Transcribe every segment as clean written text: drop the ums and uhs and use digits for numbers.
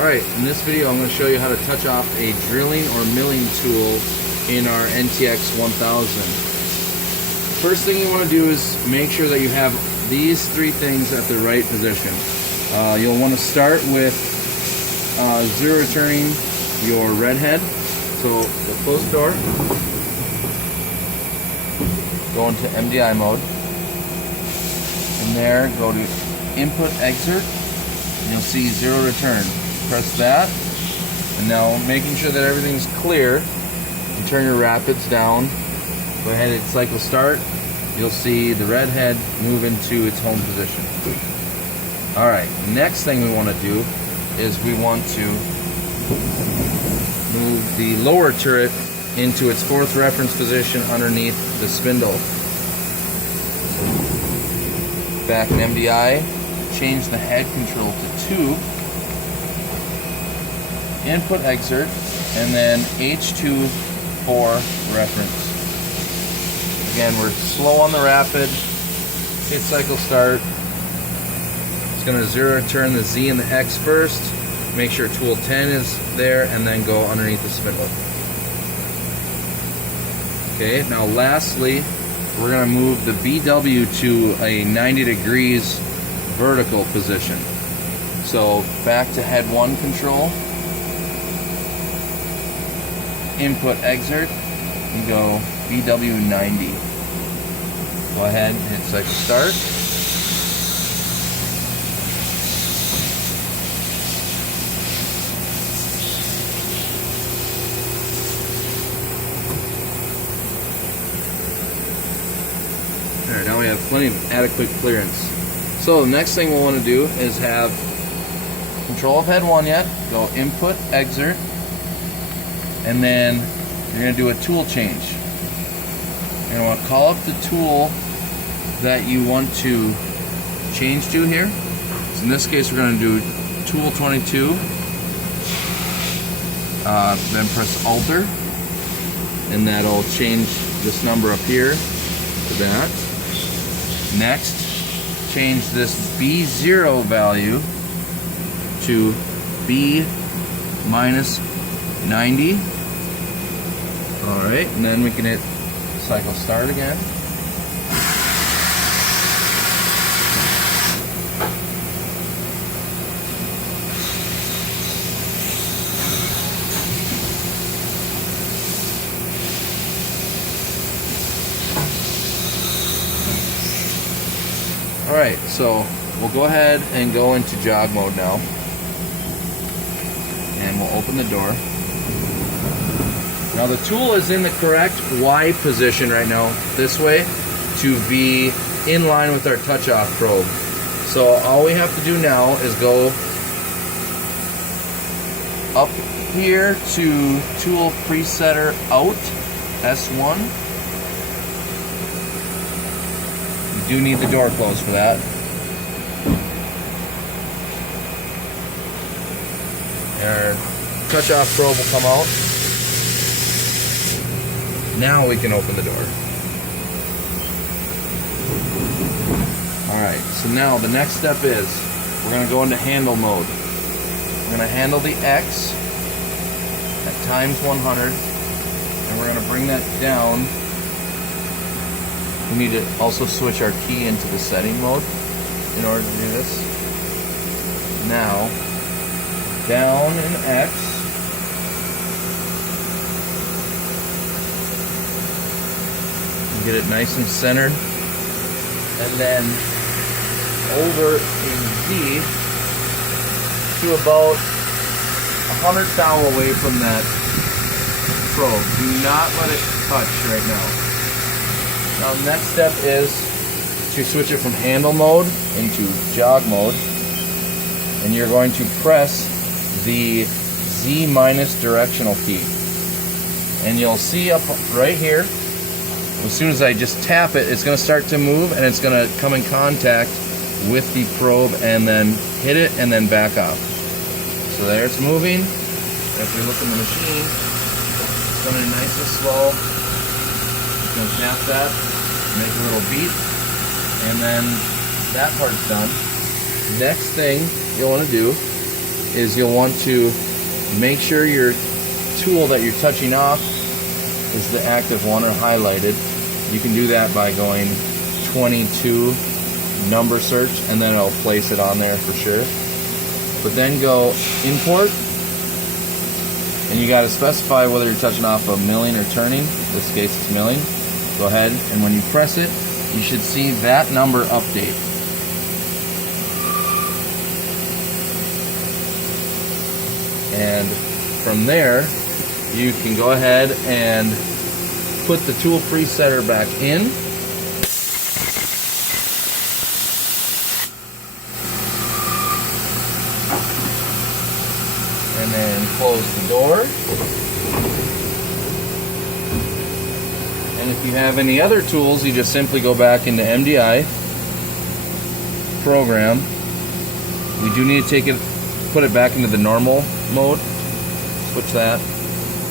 Alright, in this video I'm going to show you how to touch off a drilling or milling tool in our NTX1000. First thing you want to do is make sure that you have these three things at the right position. You'll want to start with zero turning your red head. So the closed door, go into MDI mode. From there, go to input exit, and you'll see zero return. Press that, and now making sure that everything's clear, you turn your rapids down. Go ahead and cycle start. You'll see the red head move into its home position. Alright, next thing we want to do is we want to move the lower turret into its fourth reference position underneath the spindle. Back in MDI, change the head control to 2, input exert, and then H2 for reference. Again, we're slow on the rapid, hit cycle start. It's going to zero turn the Z and the X first, make sure tool 10 is there, and then go underneath the spindle. Okay, now lastly, we're going to move the BW to a 90 degrees vertical position. So back to head 1 control, input exert, and go BW 90. Go ahead and hit cycle start. There, now we have plenty of adequate clearance. So the next thing we'll want to do is have control of head 1 yet, go input exert, and then you're going to do a tool change. You're going to want to call up the tool that you want to change to here. So in this case we're going to do tool 22, then press Alter, and that'll change this number up here to that. Next, change this B0 value to B minus 90. Alright, and then we can hit cycle start again. Alright, so we'll go ahead and go into jog mode now. And we'll open the door. Now the tool is in the correct Y position right now, this way, to be in line with our touch-off probe. So all we have to do now is go up here to tool presetter out, S1. You do need the door closed for that. Our touch-off probe will come out. Now we can open the door. Alright, so now the next step is we're going to go into handle mode. We're going to handle the X at times 100, and we're going to bring that down. We need to also switch our key into the setting mode in order to do this. Now, down in X, get it nice and centered, and then over in Z to about 100 thou away from that probe. Do not let it touch right now. Now the next step is to switch it from handle mode into jog mode, and you're going to press the Z minus directional key, and you'll see up right here, as soon as I just tap it, it's going to start to move, and it's going to come in contact with the probe and then hit it and then back off. So there it's moving. If we look in the machine, it's going to be nice and slow. It's going to tap that, make a little beep, and then that part's done. Next thing you'll want to do is you'll want to make sure your tool that you're touching off is the active one or highlighted. You can do that by going 22 number search, and then it'll place it on there for sure. But then go import, and you got to specify whether you're touching off a milling or turning. In this case it's milling. Go ahead, and when you press it, you should see that number update. And from there, you can go ahead and put the tool presetter back in. And then close the door. And if you have any other tools, you just simply go back into MDI, program. We do need to put it back into the normal mode. Switch that.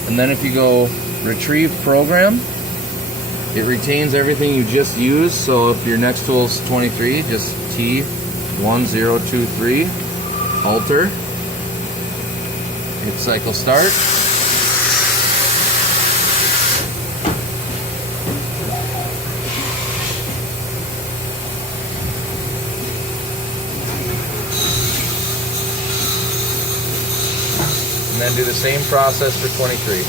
And then if you go retrieve program, it retains everything you just used. So if your next tool is 23, just T1023, alter, hit cycle start. And then do the same process for 23.